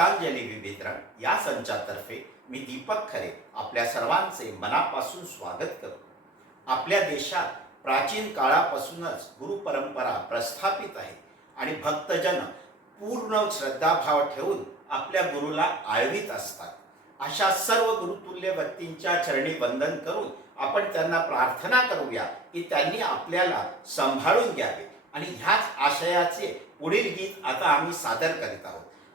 गीतांजली विवितरण या संचातर्फे मी दीपक खरे आपल्या सर्वांचे मनापासून स्वागत करतो. आपल्या देशात प्राचीन काळापासूनच गुरुपरंपरा प्रस्थापित आहे आणि भक्तजन पूर्ण श्रद्धाभाव ठेवून आपल्या गुरुला आळवीत असतात. अशा सर्व गुरुतुल्य व्यक्तींच्या चरणी वंदन करून आपण त्यांना प्रार्थना करूया की त्यांनी आपल्याला सांभाळून घ्यावे. आणि ह्याच आशयाचे पुढील गीत आता आम्ही सादर करीत आहोत.